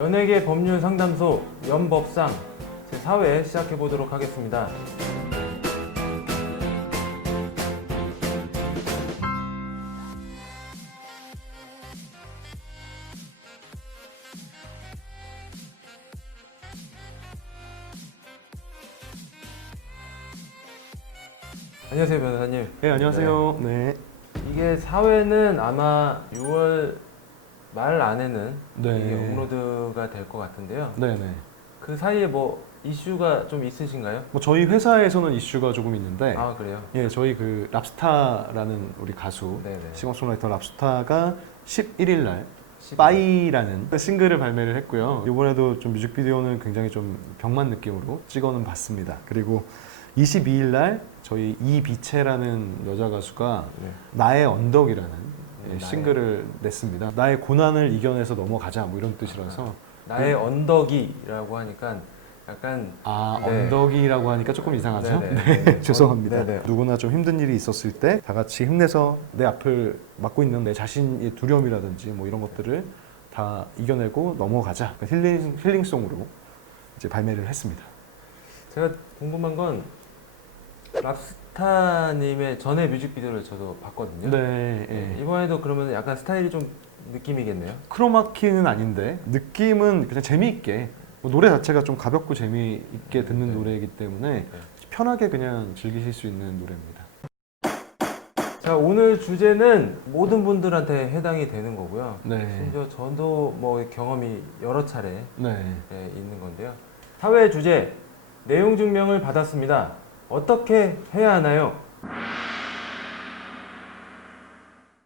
연예계 법률 상담소 연법상 제4회 시작해 보도록 하겠습니다. 안녕하세요, 변호사님. 네, 안녕하세요. 네. 이게 4회는 아마 6월 말 안에는 네. 이게 업로드가 될 것 같은데요. 네네. 그 사이에 뭐 이슈가 좀 있으신가요? 뭐 저희 회사에서는 이슈가 조금 있는데, 아, 그래요? 예, 저희 그 랍스타라는 우리 가수, 네네. 싱어송라이터 랍스타가 11일 날 10일. 빠이라는 싱글을 발매를 했고요. 이번에도 좀 뮤직비디오는 굉장히 좀 병만 느낌으로 찍어는 봤습니다. 그리고 22일 날 저희 이비채라는 여자 가수가 네. 나의 언덕이라는 나의- 싱글을 냈습니다. 나의 고난을 이겨내서 넘어가자 뭐 이런 뜻이라서 나의 언덕이라고 하니까 약간 네. 언덕이라고 하니까 조금 이상하죠? 네네. 네, 죄송합니다. 네네. 누구나 좀 힘든 일이 있었을 때 다 같이 힘내서 내 앞을 맡고 있는 내 자신의 두려움이라든지 뭐 이런 것들을 다 이겨내고 넘어가자. 그러니까 힐링송으로 이제 발매를 했습니다. 제가 궁금한 건 랍스타님의 전에 뮤직비디오를 저도 봤거든요. 네, 네, 예. 이번에도 그러면 약간 스타일이 좀 느낌이겠네요. 크로마키는 아닌데 느낌은 그냥 재미있게 뭐 노래 자체가 좀 가볍고 재미있게 듣는 네. 노래이기 때문에 편하게 그냥 즐기실 수 있는 노래입니다. 자, 오늘 주제는 모든 분들한테 해당이 되는 거고요. 네, 심지어 저도 뭐 경험이 여러 차례 네. 있는 건데요. 사회 주제, 내용 증명을 받았습니다. 어떻게 해야 하나요?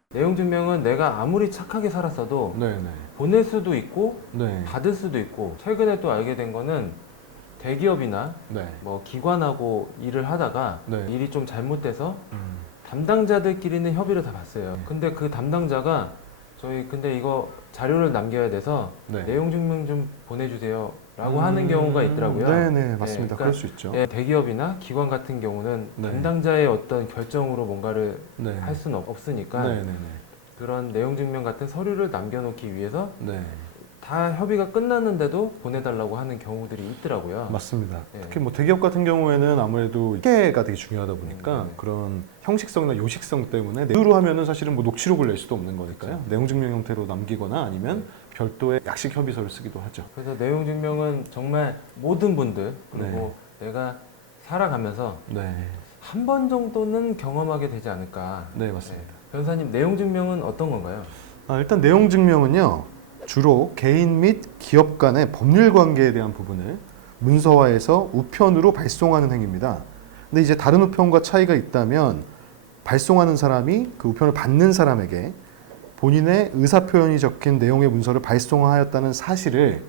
내용 증명은 내가 아무리 착하게 살았어도 네, 네. 보낼 수도 있고 네. 받을 수도 있고, 최근에 또 알게 된 거는 대기업이나 네. 뭐 기관하고 일을 하다가 네. 일이 좀 잘못돼서 담당자들끼리는 협의를 다 봤어요. 네. 근데 그 담당자가 근데 이거 자료를 남겨야 돼서 네. 내용 증명 좀 보내주세요 라고 하는 경우가 있더라고요. 네네, 맞습니다. 그러니까 그럴 수 있죠. 대기업이나 기관 같은 경우는 네. 담당자의 어떤 결정으로 뭔가를 네. 할 수는 없으니까 네네네. 그런 내용 증명 같은 서류를 남겨놓기 위해서 네. 다 협의가 끝났는데도 보내달라고 하는 경우들이 있더라고요. 맞습니다. 네. 특히 뭐 대기업 같은 경우에는 아무래도 회계가 되게 중요하다 보니까 네. 그런 형식성이나 요식성 때문에 내유로 하면은 사실은 뭐 녹취록을 낼 수도 없는 거니까요. 그렇죠. 내용 증명 형태로 남기거나 아니면 별도의 약식 협의서를 쓰기도 하죠. 그래서 내용 증명은 정말 모든 분들 그리고 내가 살아가면서 네. 한 번 정도는 경험하게 되지 않을까. 네, 맞습니다. 변호사님, 내용 증명은 어떤 건가요? 일단 내용 증명은요, 주로 개인 및 기업 간의 법률 관계에 대한 부분을 문서화해서 우편으로 발송하는 행위입니다. 근데 이제 다른 우편과 차이가 있다면 발송하는 사람이 그 우편을 받는 사람에게 본인의 의사표현이 적힌 내용의 문서를 발송하였다는 사실을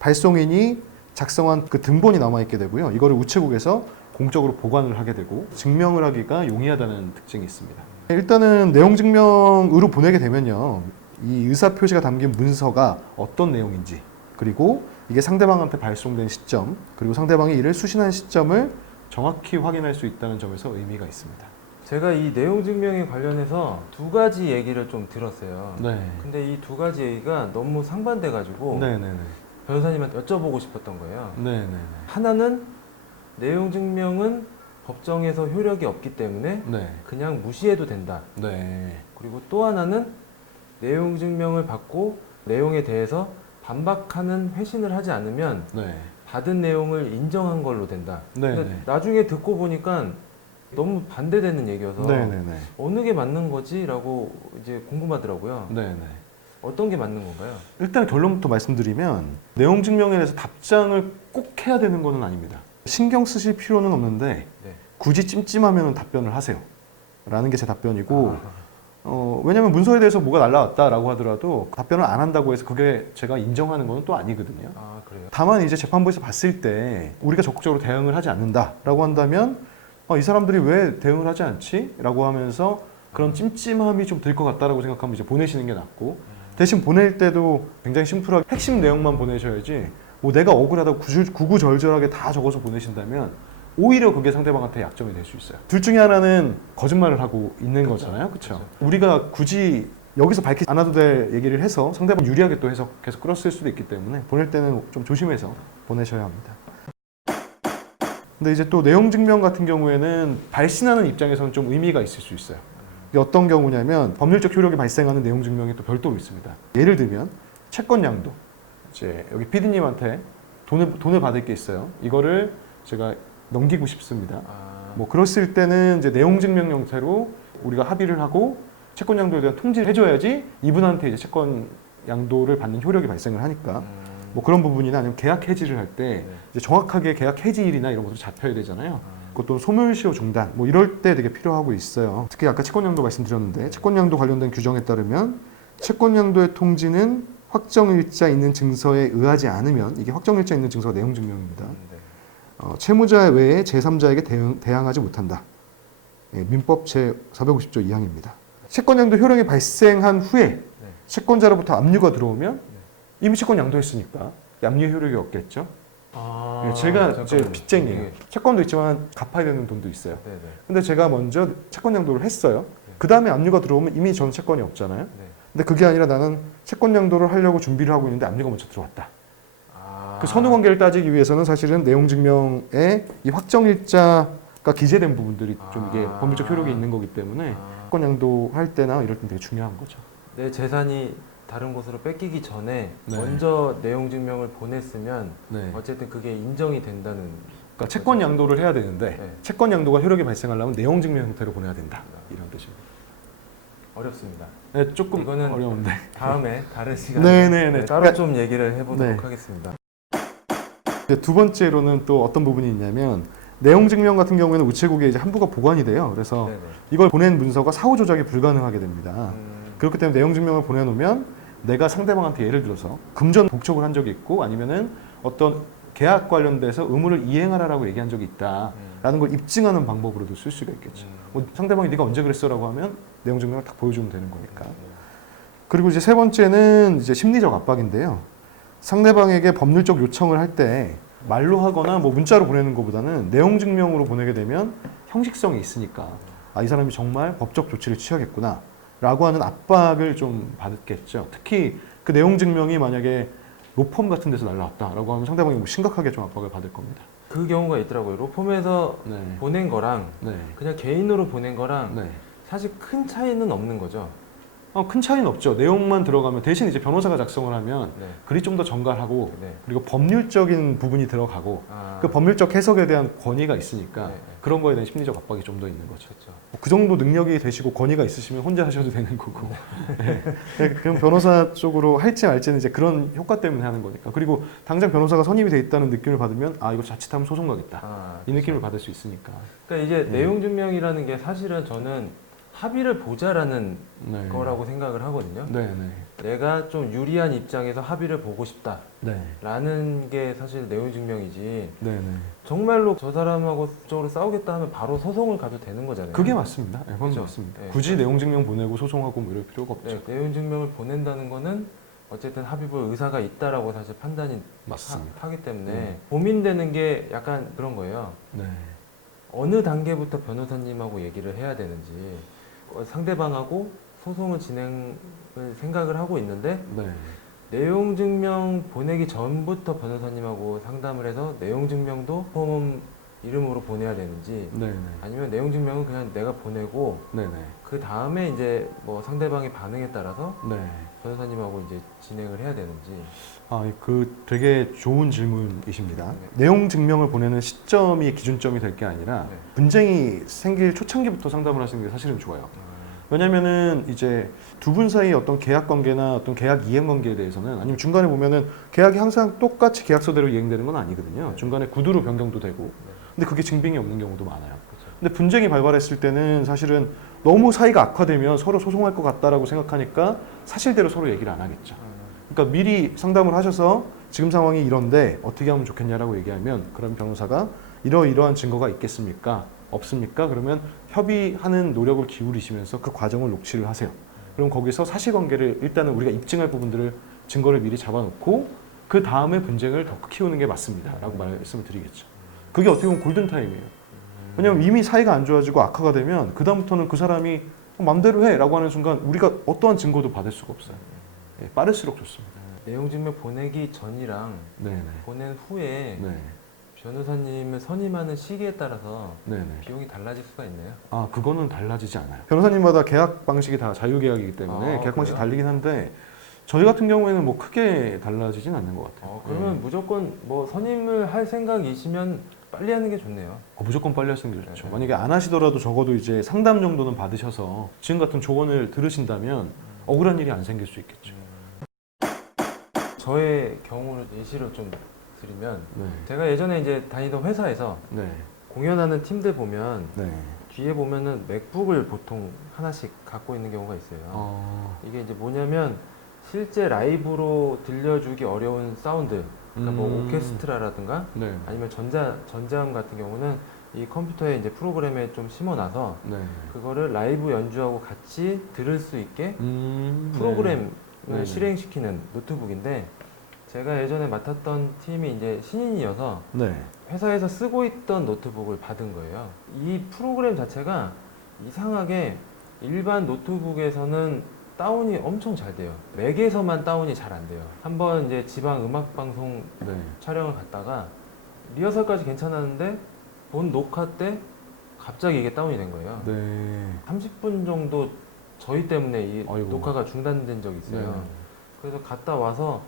발송인이 작성한 그 등본이 남아있게 되고요. 이거를 우체국에서 공적으로 보관을 하게 되고 증명을 하기가 용이하다는 특징이 있습니다. 일단은 내용 증명으로 보내게 되면요, 이 의사표시가 담긴 문서가 어떤 내용인지, 그리고 이게 상대방한테 발송된 시점, 그리고 상대방이 이를 수신한 시점을 정확히 확인할 수 있다는 점에서 의미가 있습니다. 제가 이 내용 증명에 관련해서 두 가지 얘기를 좀 들었어요. 네. 근데 이 두 가지 얘기가 너무 상반돼가지고 네네네. 변호사님한테 여쭤보고 싶었던 거예요. 네네네. 하나는 내용 증명은 법정에서 효력이 없기 때문에 네. 그냥 무시해도 된다. 네. 그리고 또 하나는 내용 증명을 받고 내용에 대해서 반박하는 회신을 하지 않으면 네. 받은 내용을 인정한 걸로 된다. 네. 근데 나중에 듣고 보니까 너무 반대되는 얘기여서 네네네. 어느 게 맞는 거지라고 이제 궁금하더라고요. 네네. 어떤 게 맞는 건가요? 일단 결론부터 말씀드리면 내용 증명에 대해서 답장을 꼭 해야 되는 것은 아닙니다. 신경 쓰실 필요는 없는데 네. 굳이 찜찜하면 답변을 하세요 라는 게 제 답변이고, 아, 왜냐면 문서에 대해서 뭐가 날라왔다라고 하더라도 답변을 안 한다고 해서 그게 제가 인정하는 건 또 아니거든요. 그래요? 다만 이제 재판부에서 봤을 때 우리가 적극적으로 대응을 하지 않는다라고 한다면 이 사람들이 왜 대응을 하지 않지? 라고 하면서 그런 찜찜함이 좀 들 것 같다라고 생각하면 이제 보내시는 게 낫고, 대신 보낼 때도 굉장히 심플하게 핵심 내용만 보내셔야지, 뭐 내가 억울하다고 구구절절하게 다 적어서 보내신다면 오히려 그게 상대방한테 약점이 될 수 있어요. 둘 중에 하나는 거짓말을 하고 있는 거잖아요. 그렇죠? 우리가 굳이 여기서 밝히지 않아도 될 얘기를 해서 상대방 유리하게 또 해서 계속 끌었을 수도 있기 때문에 보낼 때는 좀 조심해서 보내셔야 합니다. 근데 이제 또 내용 증명 같은 경우에는 발신하는 입장에서는 좀 의미가 있을 수 있어요. 이게 어떤 경우냐면 법률적 효력이 발생하는 내용 증명이 또 별도로 있습니다. 예를 들면 채권 양도. 이제 여기 PD님한테 돈을 받을 게 있어요. 이거를 제가 넘기고 싶습니다. 뭐 그랬을 때는 이제 내용 증명 형태로 우리가 합의를 하고 채권 양도에 대한 통지를 해줘야지 이분한테 이제 채권 양도를 받는 효력이 발생을 하니까 뭐 그런 부분이나 아니면 계약 해지를 할 때 이제 정확하게 계약 해지일이나 이런 것도 잡혀야 되잖아요. 그것도 소멸시효 중단 뭐 이럴 때 되게 필요하고 있어요. 특히 아까 채권 양도 말씀드렸는데 채권 양도 관련된 규정에 따르면 채권 양도의 통지는 확정일자 있는 증서에 의하지 않으면 이게 확정일자 있는 증서가 내용 증명입니다. 채무자 외에 제3자에게 대항하지 못한다. 예, 민법 제450조 2항입니다. 채권 양도 효력이 발생한 후에 채권자로부터 압류가 들어오면 이미 채권 양도했으니까 압류 효력이 없겠죠. 예, 제가 이제 빚쟁이에요. 채권도 있지만 갚아야 되는 돈도 있어요. 근데 제가 먼저 채권 양도를 했어요. 그 다음에 압류가 들어오면 이미 전 채권이 없잖아요. 근데 그게 아니라 나는 채권 양도를 하려고 준비를 하고 있는데 압류가 먼저 들어왔다. 그 선후 관계를 따지기 위해서는 사실은 내용 증명에 이 확정일자가 기재된 부분들이 좀 이게 법률적 효력이 있는 거기 때문에 채권 양도할 때나 이럴 때 되게 중요한 거죠. 내 재산이 다른 곳으로 뺏기기 전에 네. 먼저 내용 증명을 보냈으면 네. 어쨌든 그게 인정이 된다는. 그러니까 채권 양도를 해야 되는데 네. 채권 양도가 효력이 발생하려면 내용 증명 형태로 보내야 된다. 이런 뜻입니다. 어렵습니다. 네, 조금 이거는 어려운데 다음에 다른 시간에 네네네. 따로 좀 얘기를 해보도록 네. 하겠습니다. 이제 두 번째로는 또 어떤 부분이 있냐면 내용 증명 같은 경우에는 우체국에 이제 한부가 보관이 돼요. 그래서 네네. 이걸 보낸 문서가 사후 조작이 불가능하게 됩니다. 그렇기 때문에 내용 증명을 보내놓으면 내가 상대방한테 예를 들어서 금전 복촉을 한 적이 있고 아니면은 어떤 계약 관련돼서 의무를 이행하라라고 얘기한 적이 있다라는 걸 입증하는 방법으로도 쓸 수가 있겠죠. 뭐 상대방이 네가 언제 그랬어라고 하면 내용 증명을 딱 보여주면 되는 거니까. 그리고 이제 세 번째는 이제 심리적 압박인데요. 상대방에게 법률적 요청을 할 때 말로 하거나 뭐 문자로 보내는 것보다는 내용 증명으로 보내게 되면 형식성이 있으니까 아, 이 사람이 정말 법적 조치를 취하겠구나 라고 하는 압박을 좀 받겠죠. 특히 그 내용 증명이 만약에 로펌 같은 데서 날라왔다라고 하면 상대방이 뭐 심각하게 좀 압박을 받을 겁니다. 그 경우가 있더라고요. 로펌에서 네. 보낸 거랑 네. 그냥 개인으로 보낸 거랑 네. 사실 큰 차이는 없는 거죠. 큰 차이는 없죠. 내용만 들어가면 대신 이제 변호사가 작성을 하면 네. 글이 좀 더 정갈하고 네. 그리고 법률적인 부분이 들어가고 아, 그 법률적 해석에 대한 권위가 있으니까 네. 그런 거에 대한 심리적 압박이 좀 더 있는 거죠. 그렇죠. 그 정도 능력이 되시고 권위가 있으시면 혼자 하셔도 되는 거고 네. 그럼 변호사 쪽으로 할지 말지는 이제 그런 효과 때문에 하는 거니까. 그리고 당장 변호사가 선임이 돼 있다는 느낌을 받으면 아 이거 자칫하면 소송 가겠다 이 느낌을 받을 수 있으니까. 그러니까 이제 내용 증명이라는 게 사실은 저는 합의를 보자라는 네. 거라고 생각을 하거든요. 네, 네. 내가 좀 유리한 입장에서 합의를 보고 싶다라는 네. 게 사실 내용 증명이지. 네, 네. 정말로 저 사람하고 적으로 싸우겠다 하면 바로 소송을 가도 되는 거잖아요. 그게 맞습니다. 네, 그건 그렇죠? 맞습니다. 네. 굳이 내용 증명 보내고 소송하고 뭐 이럴 필요가 없죠. 네, 내용 증명을 보낸다는 거는 어쨌든 합의 볼 의사가 있다라고 사실 판단이 맞습니다. 하기 때문에 네. 고민되는 게 약간 그런 거예요. 네. 어느 단계부터 변호사님하고 얘기를 해야 되는지, 상대방하고 소송을 진행을 생각을 하고 있는데 네. 내용 증명 보내기 전부터 변호사님하고 상담을 해서 내용 증명도 폼 이름으로 보내야 되는지, 네. 네. 아니면 내용 증명은 그냥 내가 보내고 네. 네. 그 다음에 이제 뭐 상대방의 반응에 따라서 네. 변호사님하고 이제 진행을 해야 되는지. 그 되게 좋은 질문이십니다. 내용 증명을 보내는 시점이 기준점이 될 게 아니라 네. 분쟁이 생길 초창기부터 상담을 하시는 게 사실은 좋아요. 왜냐면은 이제 두 분 사이 어떤 계약 관계나 어떤 계약 이행 관계에 대해서는 아니면 중간에 보면은 계약이 항상 똑같이 계약서대로 이행되는 건 아니거든요. 중간에 구두로 변경도 되고. 근데 그게 증빙이 없는 경우도 많아요. 근데 분쟁이 발발했을 때는 사실은 너무 사이가 악화되면 서로 소송할 것 같다라고 생각하니까 사실대로 서로 얘기를 안 하겠죠. 그러니까 미리 상담을 하셔서 지금 상황이 이런데 어떻게 하면 좋겠냐라고 얘기하면 그럼 변호사가 이러이러한 증거가 있겠습니까? 없습니까? 그러면 협의하는 노력을 기울이시면서 그 과정을 녹취를 하세요. 그럼 거기서 사실관계를 일단은 우리가 입증할 부분들을 증거를 미리 잡아놓고 그 다음에 분쟁을 더 키우는 게 맞습니다. 라고 말씀을 드리겠죠. 그게 어떻게 보면 골든타임이에요. 왜냐하면 이미 사이가 안 좋아지고 악화가 되면 그 다음부터는 그 사람이 맘대로 해라고 하는 순간 우리가 어떠한 증거도 받을 수가 없어요. 예, 빠를수록 좋습니다. 내용 증명 보내기 전이랑 네네. 보낸 후에 네. 변호사님을 선임하는 시기에 따라서 네네. 비용이 달라질 수가 있나요? 아, 그거는 달라지지 않아요. 변호사님마다 계약 방식이 다 자유계약이기 때문에 아, 계약 방식이 그래요? 달리긴 한데 저희 같은 경우에는 뭐 크게 달라지진 않는 것 같아요. 그러면 무조건 뭐 선임을 할 생각이시면 빨리 하는 게 좋네요. 무조건 빨리 하시는 게 좋죠. 네. 만약에 안 하시더라도 적어도 이제 상담 정도는 받으셔서 지금 같은 조언을 들으신다면 억울한 일이 안 생길 수 있겠죠. 저의 경우를 예시로 좀 드리면 네. 제가 예전에 이제 다니던 회사에서 네. 공연하는 팀들 보면 네. 뒤에 보면은 맥북을 보통 하나씩 갖고 있는 경우가 있어요. 이게 이제 뭐냐면 실제 라이브로 들려주기 어려운 사운드, 그러니까 뭐 오케스트라라든가 네. 아니면 전자음 같은 경우는 이 컴퓨터에 이제 프로그램에 좀 심어놔서 네. 그거를 라이브 연주하고 같이 들을 수 있게 프로그램을 네. 실행시키는 노트북인데 제가 예전에 맡았던 팀이 이제 신인이어서 네. 회사에서 쓰고 있던 노트북을 받은 거예요. 이 프로그램 자체가 이상하게 일반 노트북에서는 다운이 엄청 잘 돼요. 맥에서만 다운이 잘 안 돼요. 한번 이제 지방 음악 방송 네. 촬영을 갔다가 리허설까지 괜찮았는데 본 녹화 때 갑자기 이게 다운이 된 거예요. 네. 30분 정도 저희 때문에 이 아이고. 녹화가 중단된 적이 있어요. 네. 그래서 갔다 와서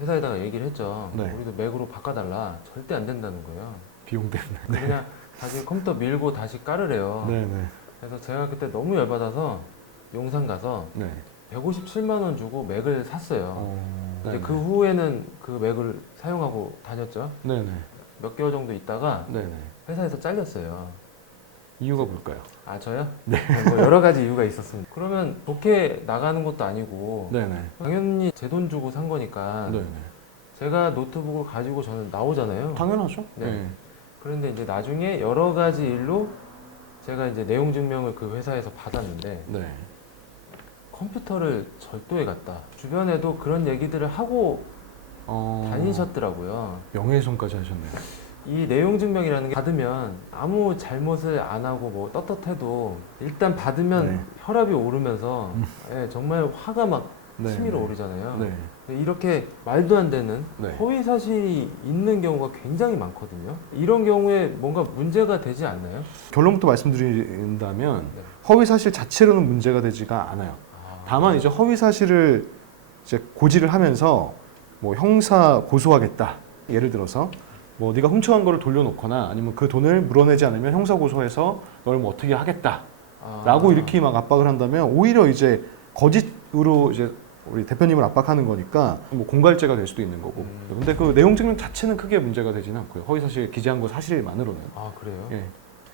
회사에다가 얘기를 했죠. 네. 우리도 맥으로 바꿔달라. 절대 안 된다는 거예요. 비용 때문에. 그냥 다시 컴퓨터 밀고 다시 깔으래요. 네. 네. 그래서 제가 그때 너무 열받아서 용산 가서 네. 157만 원 주고 맥을 샀어요. 이제 네. 그 후에는 그 맥을 사용하고 다녔죠. 네. 네. 몇 개월 정도 있다가 네. 네. 회사에서 잘렸어요. 이유가 뭘까요? 아 저요? 네. 뭐 여러 가지 이유가 있었습니다. 그러면 좋게 나가는 것도 아니고 네. 네. 당연히 제 돈 주고 산 거니까 네. 네. 제가 노트북을 가지고 저는 나오잖아요. 당연하죠. 네. 그런데 이제 나중에 여러 가지 일로 제가 이제 내용 증명을 그 회사에서 받았는데 네. 컴퓨터를 절도해 갔다. 주변에도 그런 얘기들을 하고 다니셨더라고요. 명예훼손까지 하셨네요. 이 내용 증명이라는 게 받으면 아무 잘못을 안 하고 뭐 떳떳해도 일단 받으면 네. 혈압이 오르면서 예, 정말 화가 막 네. 치밀어 오르잖아요. 네. 이렇게 말도 안 되는 네. 허위 사실이 있는 경우가 굉장히 많거든요. 이런 경우에 뭔가 문제가 되지 않나요? 결론부터 말씀드린다면 네. 허위 사실 자체로는 문제가 되지가 않아요. 다만 이제 허위 사실을 이제 고지를 하면서 뭐 형사 고소하겠다. 예를 들어서 뭐 네가 훔쳐간 거를 돌려놓거나 아니면 그 돈을 물어내지 않으면 형사 고소해서 널 뭐 어떻게 하겠다라고 이렇게 막 압박을 한다면 오히려 이제 거짓으로 이제 우리 대표님을 압박하는 거니까 뭐 공갈죄가 될 수도 있는 거고. 근데 그 내용 증명 자체는 크게 문제가 되지는 않고요. 허위 사실 기재한 거 사실만으로는. 아 그래요? 예.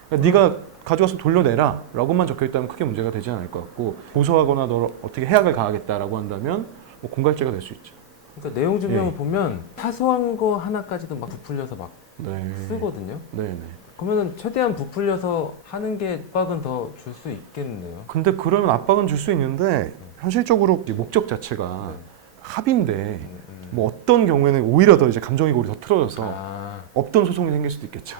그러니까 네가 가져와서 돌려내라 라고만 적혀있다면 크게 문제가 되지 않을 것 같고 고소하거나 너 어떻게 해악을 가하겠다라고 한다면 뭐 공갈죄가 될 수 있죠. 그러니까 내용 증명을 예. 보면 사소한 거 하나까지도 막 부풀려서 막 네. 쓰거든요. 네네. 그러면은 최대한 부풀려서 하는 게 압박은 더 줄 수 있겠네요. 근데 그러면 압박은 줄 수 있는데 현실적으로 이제 목적 자체가 네. 합의인데 뭐 어떤 경우에는 오히려 더 이제 감정이골이 더 틀어져서 아, 없던 소송이 생길 수도 있겠죠.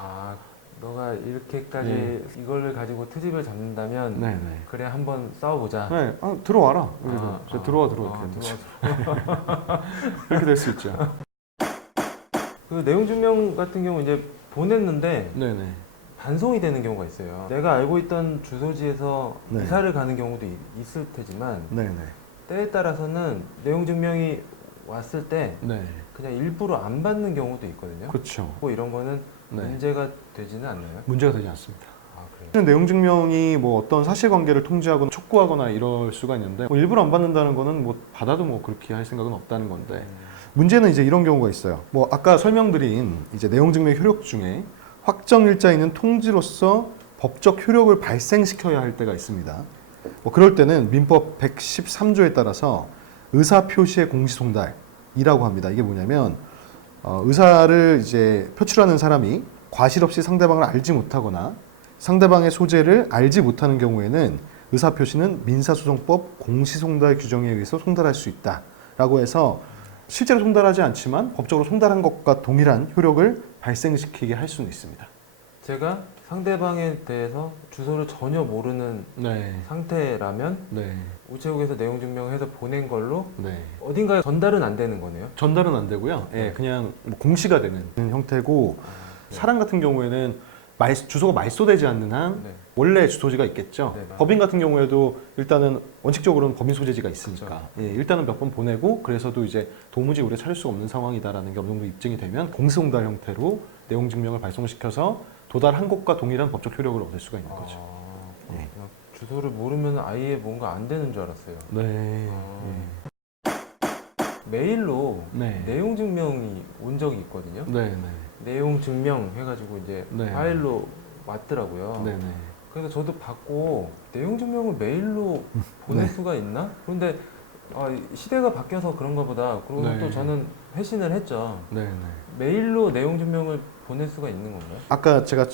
너가 이렇게까지 이걸 가지고 트집을 잡는다면 네네. 그래 한번 싸워보자. 네, 들어와라. 그래서 아, 들어와 아, 이렇게, 들어와. 이렇게 될 수 있죠. 그 내용 증명 같은 경우 이제 보냈는데 네네. 반송이 되는 경우가 있어요. 내가 알고 있던 주소지에서 네. 이사를 가는 경우도 있을 테지만 네네. 때에 따라서는 내용 증명이 왔을 때 네. 그냥 일부러 안 받는 경우도 있거든요. 그렇죠. 뭐 이런 거는 네. 문제가 되지는 않나요? 문제가 되지 않습니다. 아 그래요? 내용 증명이 뭐 어떤 사실관계를 통지하거나 촉구하거나 이럴 수가 있는데 뭐 일부러 안 받는다는 거는 뭐 받아도 뭐 그렇게 할 생각은 없다는 건데 문제는 이제 이런 경우가 있어요. 뭐 아까 설명드린 이제 내용 증명 효력 중에 확정일자 있는 통지로서 법적 효력을 발생시켜야 할 때가 있습니다. 뭐 그럴 때는 민법 113조에 따라서 의사 표시의 공시송달이라고 합니다. 이게 뭐냐면 의사를 이제 표출하는 사람이 과실 없이 상대방을 알지 못하거나 상대방의 소재를 알지 못하는 경우에는 의사 표시는 민사소송법 공시송달 규정에 의해서 송달할 수 있다라고 해서 실제로 송달하지 않지만 법적으로 송달한 것과 동일한 효력을 발생시키게 할 수는 있습니다. 제가 상대방에 대해서 주소를 전혀 모르는 네. 상태라면 네. 우체국에서 내용 증명해서 보낸 걸로 네. 어딘가에 전달은 안 되는 거네요. 전달은 안 되고요. 예, 네. 그냥 뭐 공시가 되는 형태고 네. 사람 같은 경우에는 주소가 말소되지 않는 한 네. 원래 주소지가 있겠죠. 네, 맞아요. 법인 같은 경우에도 일단은 원칙적으로는 법인 소재지가 있으니까 그렇죠. 예, 일단은 몇 번 보내고 그래서도 이제 도무지 우리가 찾을 수 없는 상황이다라는 게 어느 정도 입증이 되면 공시송달 형태로 내용 증명을 발송시켜서 도달한 곳과 동일한 법적 효력을 얻을 수가 있는 거죠. 예. 그렇구나. 주소를 모르면 아예 뭔가 안 되는 줄 알았어요. 네. 메일로 네. 내용 증명이 온 적이 있거든요. 네. 네. 내용 증명 해가지고 이제 네. 파일로 왔더라고요. 네. 네. 그래서 저도 받고 내용 증명을 메일로 보낼 네. 수가 있나? 그런데 시대가 바뀌어서 그런가 보다. 그리고 네. 또 저는 회신을 했죠. 네. 네. 메일로 내용 증명을 보낼 수가 있는 건가요? 아까 제가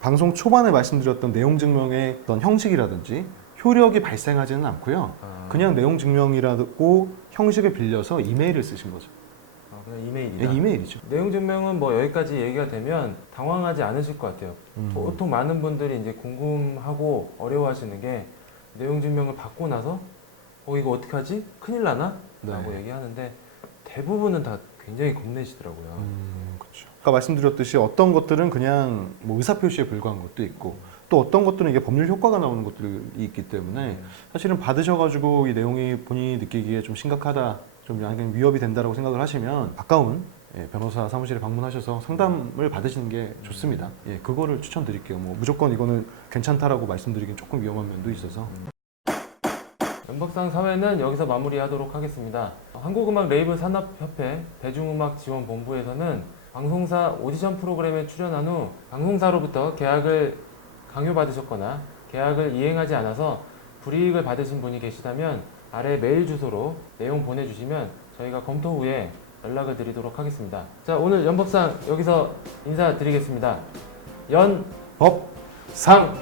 방송 초반에 말씀드렸던 내용 증명의 어떤 형식이라든지 효력이 발생하지는 않고요. 그냥 내용 증명이라고 형식을 빌려서 이메일을 쓰신 거죠. 그냥 예, 이메일이다. 이메일이죠. 내용 증명은 뭐 여기까지 얘기가 되면 당황하지 않으실 것 같아요. 보통 많은 분들이 이제 궁금하고 어려워하시는 게 내용 증명을 받고 나서 이거 어떻게 하지? 큰일 나나? 네. 라고 얘기하는데 대부분은 다 굉장히 겁내시더라고요. 그렇죠. 아까 말씀드렸듯이 어떤 것들은 그냥 뭐 의사표시에 불과한 것도 있고 또 어떤 것들은 이게 법률 효과가 나오는 것들이 있기 때문에 사실은 받으셔가지고 이 내용이 본인이 느끼기에 좀 심각하다, 좀 약간 위협이 된다라고 생각을 하시면 가까운 변호사 사무실에 방문하셔서 상담을 받으시는 게 좋습니다. 예, 그거를 추천드릴게요. 뭐 무조건 이거는 괜찮다라고 말씀드리긴 조금 위험한 면도 있어서. 연법상 사회는 여기서 마무리하도록 하겠습니다. 한국음악 레이블 산업협회 대중음악지원본부에서는 방송사 오디션 프로그램에 출연한 후 방송사로부터 계약을 강요받으셨거나 계약을 이행하지 않아서 불이익을 받으신 분이 계시다면 아래 메일 주소로 내용 보내주시면 저희가 검토 후에 연락을 드리도록 하겠습니다. 자, 오늘 연법상 여기서 인사드리겠습니다. 연법상